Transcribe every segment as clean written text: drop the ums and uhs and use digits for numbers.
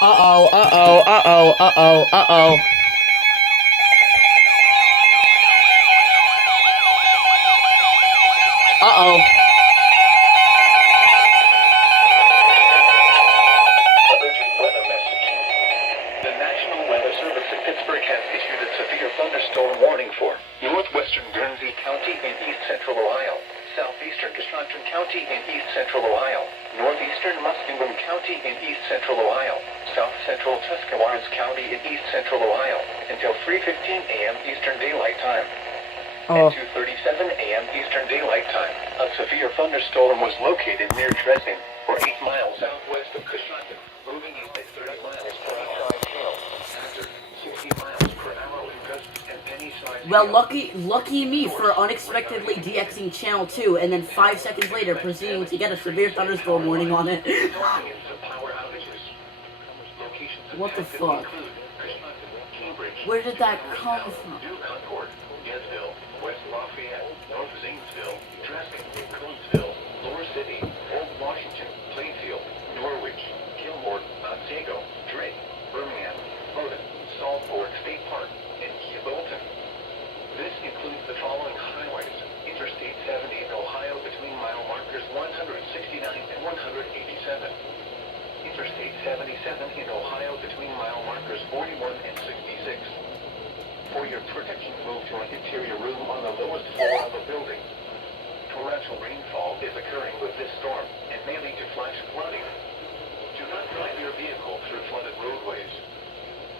Uh-oh, uh-oh, uh-oh, uh-oh, uh-oh. Uh-oh. Urgent weather message. The National Weather Service in Pittsburgh has issued a severe thunderstorm warning for northwestern Guernsey County and east central Ohio, southeastern Wisconsin County and east central Ohio, northeastern Muskingum County and east central Ohio, south central Tuscarawas County and east central Ohio, until 3:15 a.m. Eastern Daylight Time. At 2:37 a.m. Eastern Daylight Time, a severe thunderstorm was located near Dresden, or 8 miles southwest of Wisconsin, moving east at 30 miles per hour gale, hazard 60 miles per hour with gusts and penny-sized Well, hail. lucky me for unexpectedly DXing Channel 2 and then 5 seconds later proceeding to get a severe thunderstorm warning on it. Resulting in some power outages. Locations What the affected fuck? include Wisconsin, Cambridge, Where did that come from? New Concord, Denville, West Lafayette, North Zanesville, Dresden, Coatesville, Lower City, Old Washington, Plainfield, Norwich, Gilmore, Otsego, Drake, Birmingham, Bowdoin, Salt Fork State Park, and Bolton. This includes the following highways: Interstate 70 in Ohio between mile markers 169 and 187. Interstate 77 in Ohio between mile markers 41 and 66. For your protection, move to an interior room on the lowest floor of a building. Torrential rainfall is occurring with this storm and may lead to flash flooding. Do not drive your vehicle through flooded roadways.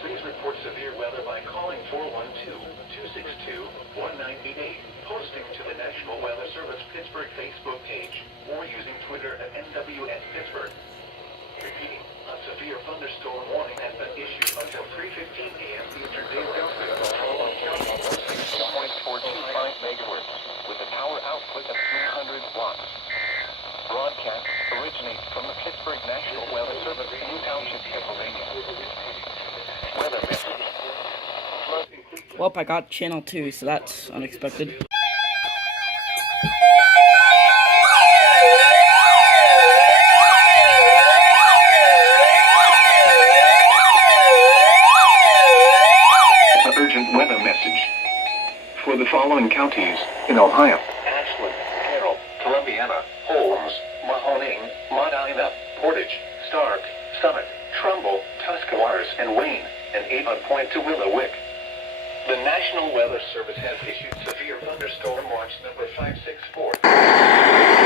Please report severe weather by calling 412-262-1988, posting to the National Weather Service Pittsburgh Facebook page, or using Twitter at NWS Pittsburgh. Repeating, a severe thunderstorm warning has been issued until 3:15 a.m. Eastern Daylight Time for Howland County, 106.425 megahertz, with a power output of 300 watts. Broadcast originates from the Pittsburgh National Weather Service, New Township, Pennsylvania. Weather message. Well, I got Channel 2, so that's unexpected. Urgent weather message. For the following counties in Ohio: Ashland, Carroll, Columbiana, Holmes, Mahoning, Medina, Portage, Stark, Summit, Trumbull, Tuscarawas, and Wayne, and Avon Point to Willowick. The National Weather Service has issued severe thunderstorm watch number 564.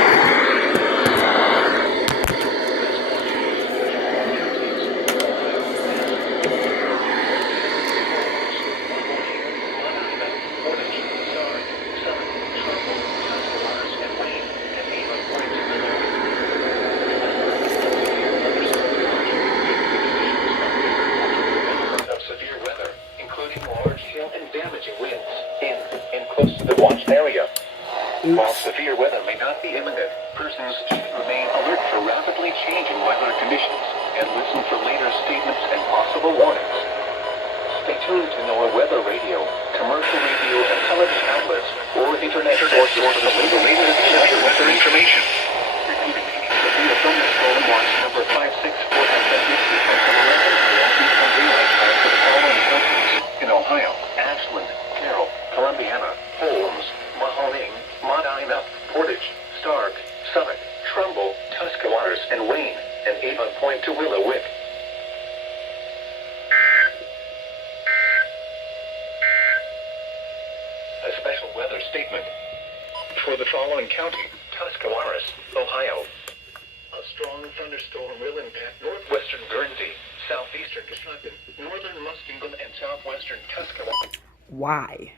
While severe weather may not be imminent, persons should remain alert for rapidly changing weather conditions and listen for later statements and possible warnings. Stay tuned to NOAA Weather Radio, commercial radio and television outlets, or internet sources for the latest weather information. Severe thunderstorm watch number 564 has been issued until 11 a.m. Eastern Daylight Time for the following counties in Ohio: Ashland, Carroll, Columbiana, Holmes, Mahoning, Medina, Portage, Stark, Summit, Trumbull, Tuscarawas, and Wayne, and Avon Point to Willowick. A special weather statement for the following county: Tuscarawas, Ohio. A strong thunderstorm will impact northwestern Guernsey, southeastern Wisconsin, northern Muskingum, and southwestern Tuscarawas. Why?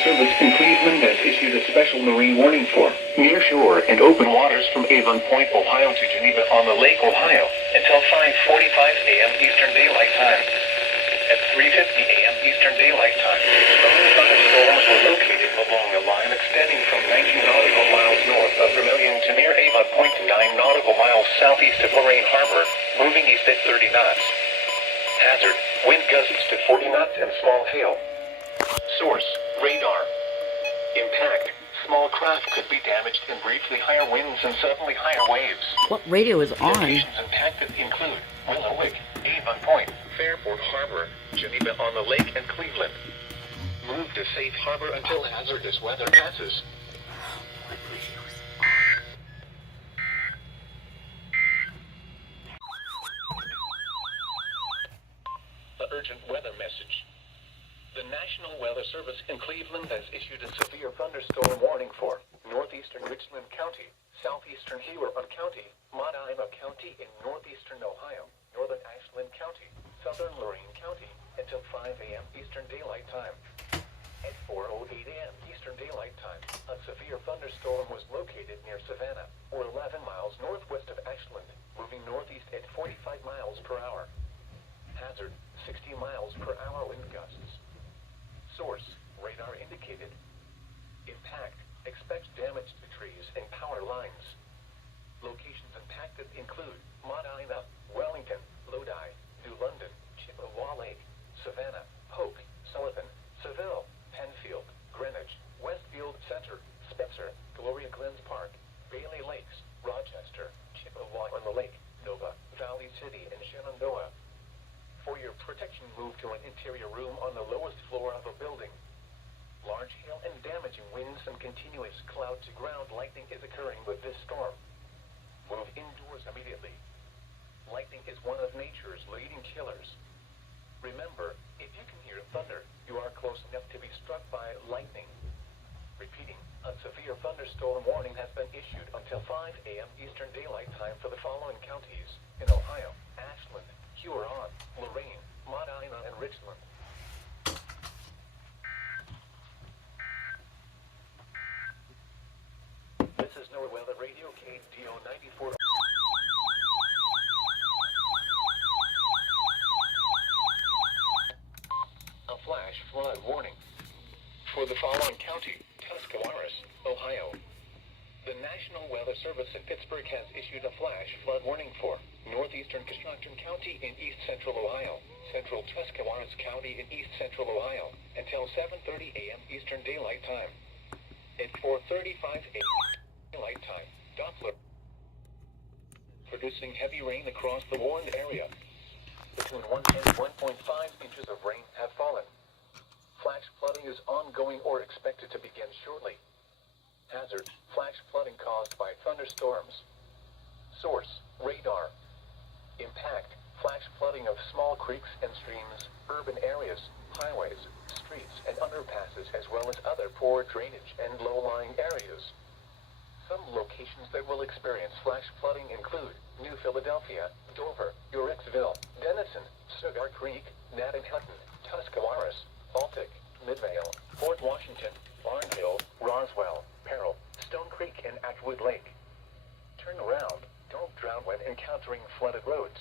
Service in Cleveland has issued a special marine warning for near shore and open waters from Avon Point, Ohio to Geneva on the Lake Ohio until 5:45 a.m. Eastern Daylight Time. At 3:50 a.m. Eastern Daylight Time, strong thunderstorms were located along a line extending from 19 nautical miles north of Vermilion to near Avon Point to 9 nautical miles southeast of Lorraine Harbor, moving east at 30 knots. Hazard, wind gusts to 40 knots and small hail. Source, radar. Impact. Small craft could be damaged in briefly higher winds and suddenly higher waves. What radio is on? Locations impacted include Willowwick, Avon Point, Fairport Harbor, Geneva on the Lake, and Cleveland. Move to safe harbor until hazardous weather passes. What radio is The urgent weather message. The National Weather Service in Cleveland has issued a severe thunderstorm warning for northeastern Richland County, southeastern Huron County, Medina County in northeastern Ohio, northern Ashland County, southern Lorain County until 5 a.m. Eastern Daylight Time. At 4:08 a.m. Eastern Daylight Time, a severe thunderstorm was located near Savannah, or 11 miles northwest of Ashland, moving northeast at 45 miles per hour. Hazard, 60 miles per hour wind gusts. Source, radar indicated. Impact, expect damage to trees and power lines. Locations impacted include Medina, Wellington, Lodi, New London, Chippewa Lake, Savannah, Polk, Sullivan, Seville, Penfield, Greenwich, Westfield Center, Spencer, Gloria Glens Park, Bailey Lakes, Rochester, Chippewa on the Lake, Nova, Valley City, and Shenandoah. For your protection, move to an interior room on the lowest floor of a building. Large hail and damaging winds and continuous cloud-to-ground lightning is occurring with this storm. Move indoors immediately. Lightning is one of nature's leading killers. Remember, if you can hear thunder, you are close enough to be struck by lightning. Repeating, a severe thunderstorm warning has been issued until 5 a.m. Eastern Daylight Time for the following counties in Ohio: Ashland, Huron, Lorain, Medina, and Richland. This is NOAA Weather Radio KDO 94. A flash flood warning for the following county: Tuscarawas, Ohio. The National Weather Service in Pittsburgh has issued a flash flood warning for northeastern Coshocton County in east central Ohio, central Tuscarawas County in east central Ohio, until 7:30 a.m. Eastern Daylight Time. At 4:35 a.m. Daylight Time, Doppler producing heavy rain across the warned area. Between 1 and 1.5 inches of rain have fallen. Flash flooding is ongoing or expected to begin shortly. Hazard, flash flooding caused by thunderstorms. Source, radar. Impact, flash flooding of small creeks and streams, urban areas, highways, streets, and underpasses, as well as other poor drainage and low-lying areas. Some locations that will experience flash flooding include New Philadelphia, Dover, Eurexville, Denison, Cigar Creek, Hutton, Tuscarawas, Baltic, Midvale, Fort Washington, Barnhill, Roswell, Peril, Stone Creek, and Atwood Lake. Turn around. Don't drown when encountering flooded roads.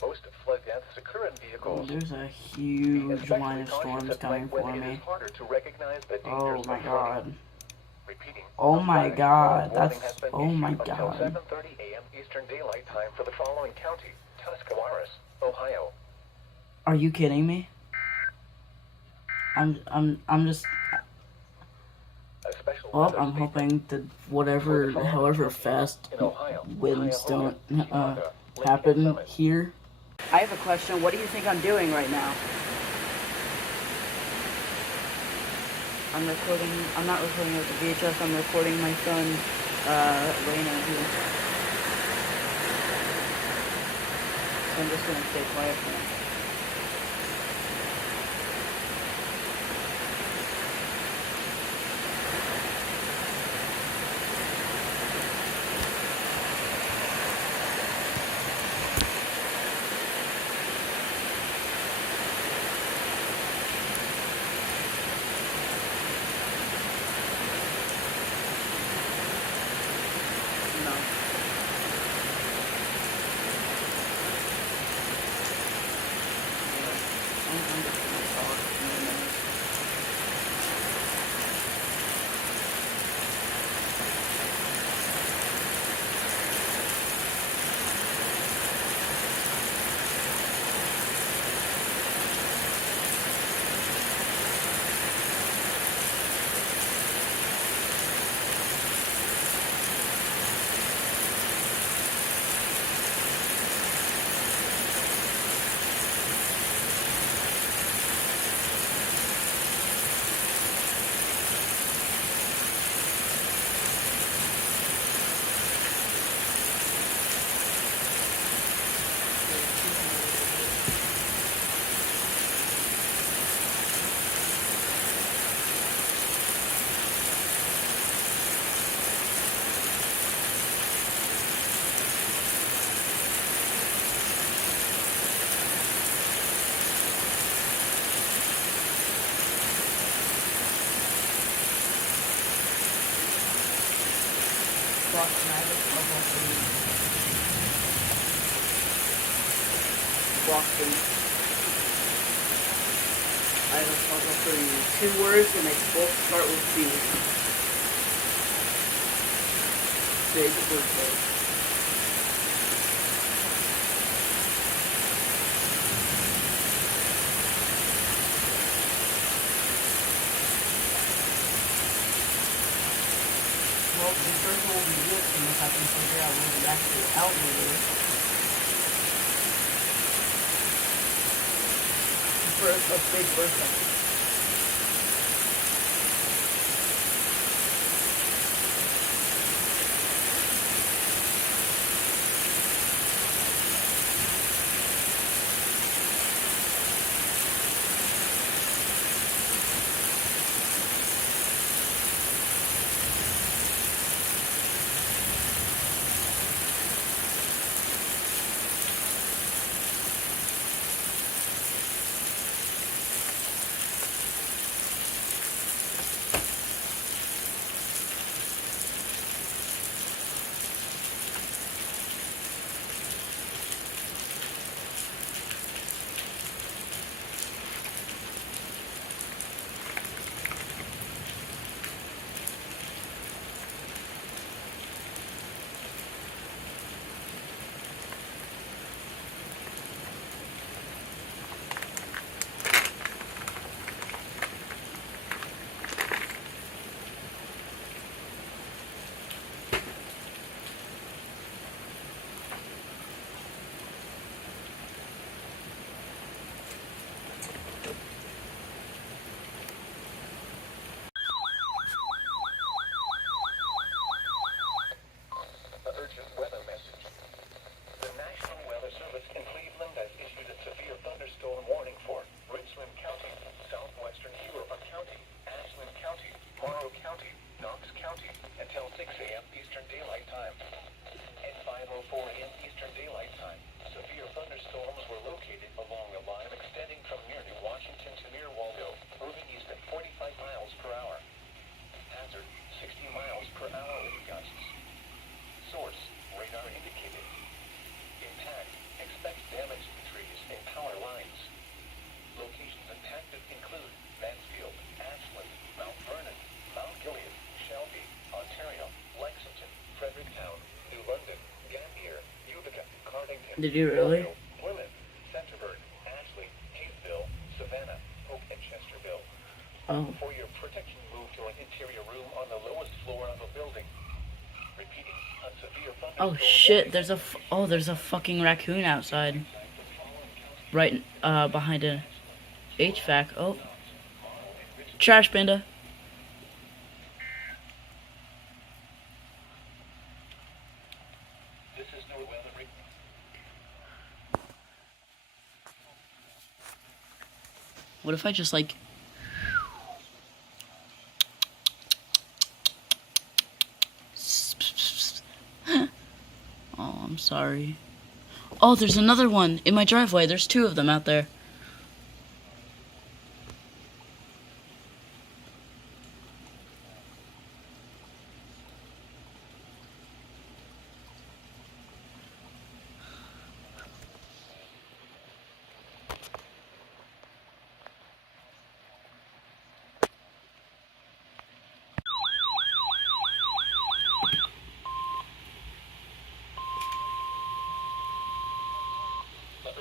Most flood deaths occur in vehicles. There's a huge line of storms coming for me. Oh my god. Repeating, Oh my god. That's... has been Oh my issued until god. 7:30 a.m. Eastern Daylight Time for the following county: Tuscarawas, Ohio. Are you kidding me? I'm just... A special Well, weather I'm statement hoping that for the following however counties fast in Ohio, winds Cuyahoga, don't Tioga, Lake, and happen Summit. here. I have a question. What do you think I'm doing right now? I'm not recording with the VHS, I'm recording my son, Raina here. So I'm just gonna stay quiet for now. No. I'm just gonna talk in a minute. Boston, I have a small Boston. I have a puzzle for you. 2 words and they both start with B. Big birthday. Well, the first one will be this, and if I can figure out where the actual outlet is. First, a big birthday. Did you really? Plymouth, Centerburg, Ashley, Hayesville, Savannah, Hope, and Chesterville. Oh. For your protection, move to an interior room on the lowest floor of a building. Repeating, on severe thunderstorm. Oh shit! There's a fucking raccoon outside. Right, behind a HVAC. Oh. Trash panda. This is no weather. What if I just like oh, I'm sorry. Oh, there's another one in my driveway. There's 2 of them out there.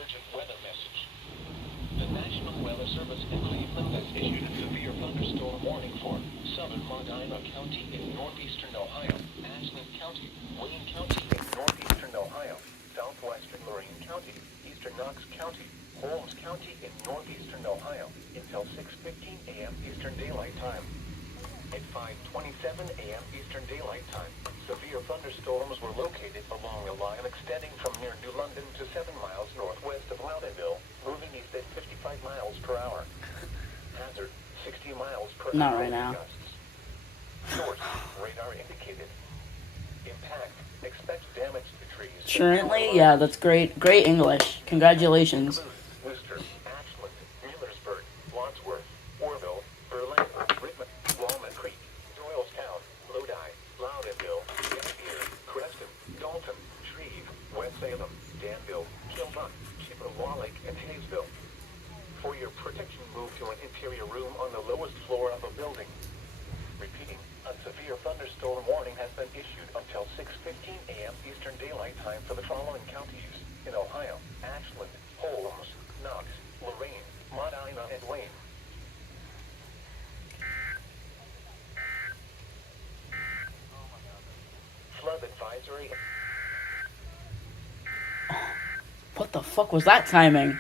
Urgent weather message. The National Weather Service in Cleveland has issued a severe thunderstorm warning for southern Medina County in northeastern Ohio, Ashland County, Wayne County in northeastern Ohio, southwestern Lorraine County, eastern Knox County, Holmes County in northeastern Ohio until 6:15 a.m. Eastern Daylight Time. At 5:27 a.m. Eastern Daylight Time, severe thunderstorms were located along a line extending from near New London to 7 miles northwest of Loudonville, moving east at 55 miles per hour. Hazard, 60 miles per Not hour. right now. Gusts. Source, radar indicated. Impact, expect damage to trees. Currently, yeah, that's great. Great English. Congratulations. Worcester, Ashland, Millersburg, Wadsworth, Orville, Berlin, Richmond, Walnut Creek, Doylestown, Lodi, Loudonville, Gambier, cafeteria room on the lowest floor of a building. Repeating, a severe thunderstorm warning has been issued until 6:15 a.m. Eastern Daylight Time for the following counties in Ohio: Ashland, Holmes, Knox, Lorraine, Medina, and Wayne. Flood advisory. What the fuck was that timing?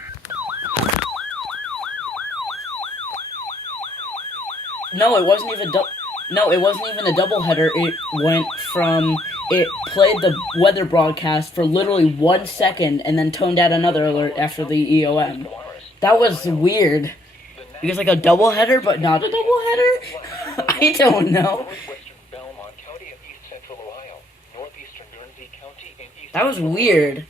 No, it wasn't even it wasn't even a doubleheader. It went from it played the weather broadcast for literally 1 second and then toned out another alert after the EOM. That was weird. It was like a doubleheader, but not a doubleheader. I don't know. That was weird.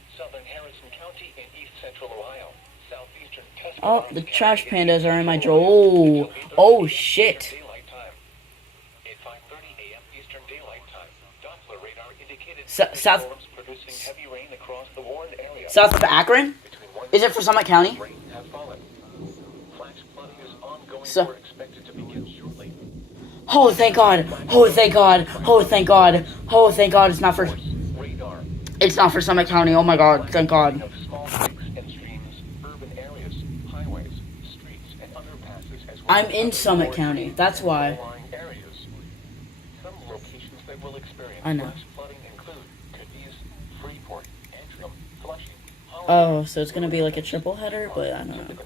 Oh, the trash pandas are in my drawer. Oh shit. South of Akron? Is it for Summit County? So, oh thank God! Oh thank God! Oh thank God! Oh thank God! It's not for Summit County. Oh my God! Thank God. I'm in Summit County. That's why. I know. Oh, so it's gonna be like a triple header, but I don't know.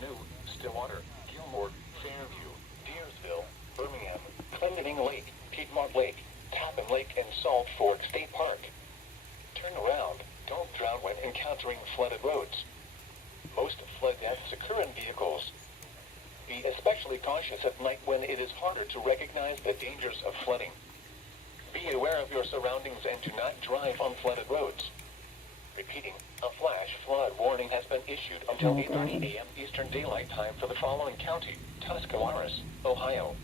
Stillwater, Gilmore, Fairview, Deersville, Birmingham, Clendening Lake, Piedmont Lake, Tappan Lake, and Salt Fork State Park. Turn around. Don't drown when encountering flooded roads. Most flood deaths occur in vehicles. Be especially cautious at night when it is harder to recognize the dangers of flooding. Be aware of your surroundings and do not drive on flooded roads. Repeating, a flash flood warning has been issued until 8:30 a.m. Eastern Daylight Time for the following county: Tuscarawas, Ohio.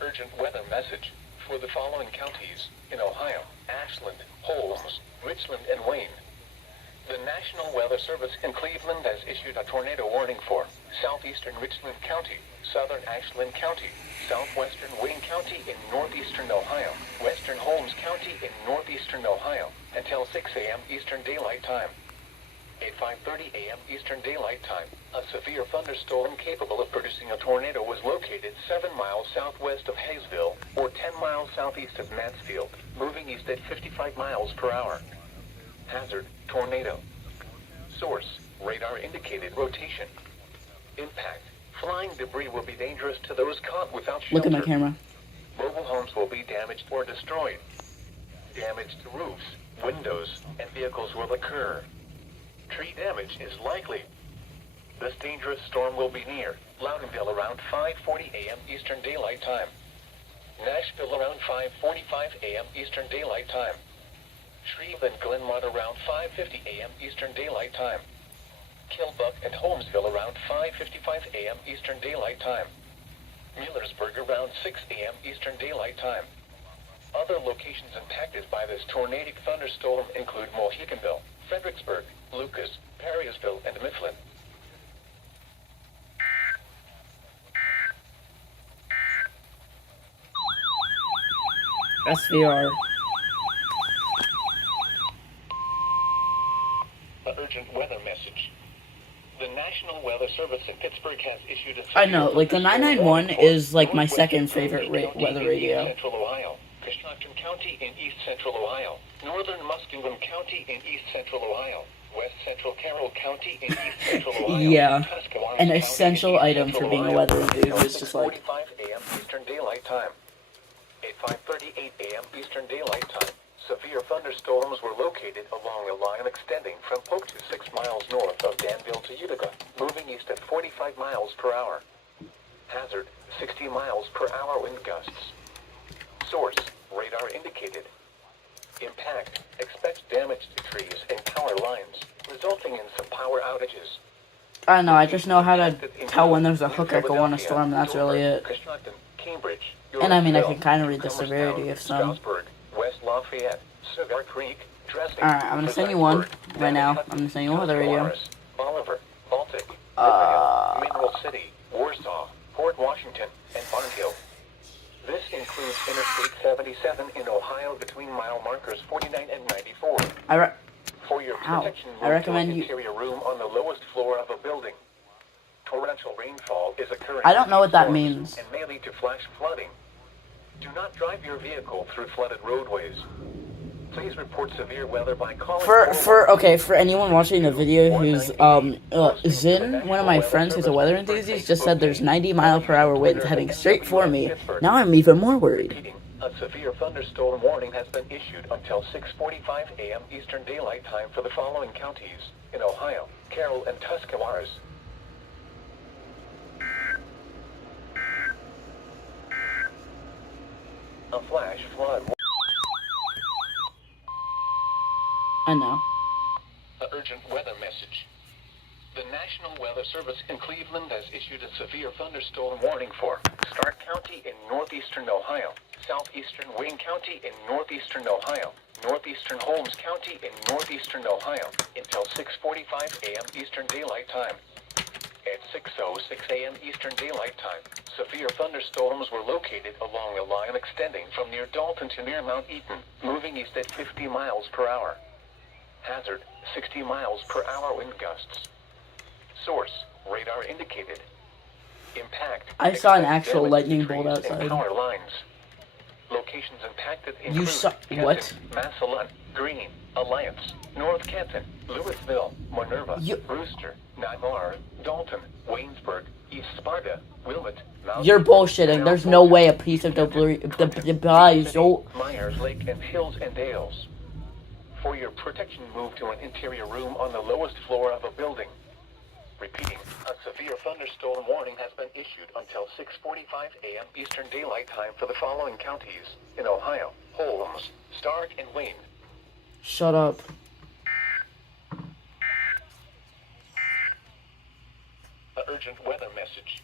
Urgent weather message for the following counties in Ohio: Ashland, Holmes, Richland, and Wayne. The National Weather Service in Cleveland has issued a tornado warning for southeastern Richland County, southern Ashland County, southwestern Wayne County in northeastern Ohio, western Holmes County in northeastern Ohio, until 6 a.m. Eastern Daylight Time. At 5:30 a.m. Eastern Daylight Time, a severe thunderstorm capable of producing a tornado was located 7 miles southwest of Hayesville, or 10 miles southeast of Mansfield, moving east at 55 miles per hour. Hazard: tornado. Source: radar indicated rotation. Impact: flying debris will be dangerous to those caught without shelter. Look at my camera. Mobile homes will be damaged or destroyed. Damage to roofs, windows, and vehicles will occur. Tree damage is likely. This dangerous storm will be near Loudonville around 5:40 a.m. Eastern Daylight Time. Nashville around 5:45 a.m. Eastern Daylight Time. Shreve and Glenmont around 5:50 a.m. Eastern Daylight Time. Kilbuck and Holmesville around 5:55 a.m. Eastern Daylight Time. Millersburg around 6 a.m. Eastern Daylight Time. Other locations impacted by this tornadic thunderstorm include Mohicanville, Fredericksburg, Lucas, Perrysville, and Mifflin. SVR. An urgent weather message. The National Weather Service in Pittsburgh has issued a... I know, like the 991 is like my second favorite weather radio. Central Ohio, Coshocton County in east central Ohio, northern Muskingum County in east central Ohio, west central Carroll County in east central Ohio. Yeah, an essential item for being a weather review is just like... 45 a.m. Eastern Daylight Time. At 5:38 a.m. Eastern Daylight Time, severe thunderstorms were located along a line extending from Polk to 6 miles north of Danville to Utica, moving east at 45 miles per hour. Hazard: 60 miles per hour wind gusts. Source: radar indicated. Impact. Expect damage to trees and power lines, resulting in some power outages. I don't know, I just know how to tell when there's a hook echo on a storm, and that's really it. Cambridge, And I mean, I can kind of read the severity of some. Strasburg, West Lafayette, Cigar Creek, Dressing. Alright, I'm gonna send you one right now. I'm gonna send you another radio. Oliver, Baltic, Mineral City, Warsaw, Port Washington, and Barn Hill. This includes Interstate 77 in Ohio between mile markers 49 and 94. For your protection, I recommend you. Interior room on the lowest floor of a building. Torrential rainfall is occurring. I don't know what that means. And may lead to flash flooding. Do not drive your vehicle through flooded roadways. Please report severe weather by calling. For anyone watching the video who's Zin, one of my friends who's a weather enthusiast, just said there's 90-mile-per-hour winds heading straight for me. Now I'm even more worried. A severe thunderstorm warning has been issued until 6:45 a.m. Eastern Daylight Time for the following counties in Ohio: Carroll and Tuscarawas. A flash flood. I know. An urgent weather message. The National Weather Service in Cleveland has issued a severe thunderstorm warning for Stark County in northeastern Ohio, southeastern Wayne County in northeastern Ohio, northeastern Holmes County in northeastern Ohio until 6:45 a.m. Eastern Daylight Time. At 6:06 a.m. Eastern Daylight Time, severe thunderstorms were located along a line extending from near Dalton to near Mount Eaton, moving east at 50 miles per hour. Hazard, 60 miles per hour wind gusts. Source, radar indicated. Impact. I saw an actual lightning bolt outside. Power lines. Locations impacted include You saw Kenton, what? Massillon, Greene, Alliance, North Canton, Louisville, Minerva, Brewster, Navarre, Dalton, Waynesburg, East Sparta, Wilmot, Mount. You're bullshitting. There's no way a piece of debris. Myers Lake and Hills and Dales. For your protection, move to an interior room on the lowest floor of a building. Repeating, a severe thunderstorm warning has been issued until 6:45 a.m. Eastern Daylight Time for the following counties in Ohio: Holmes, Stark, and Wayne. Shut up. An urgent weather message.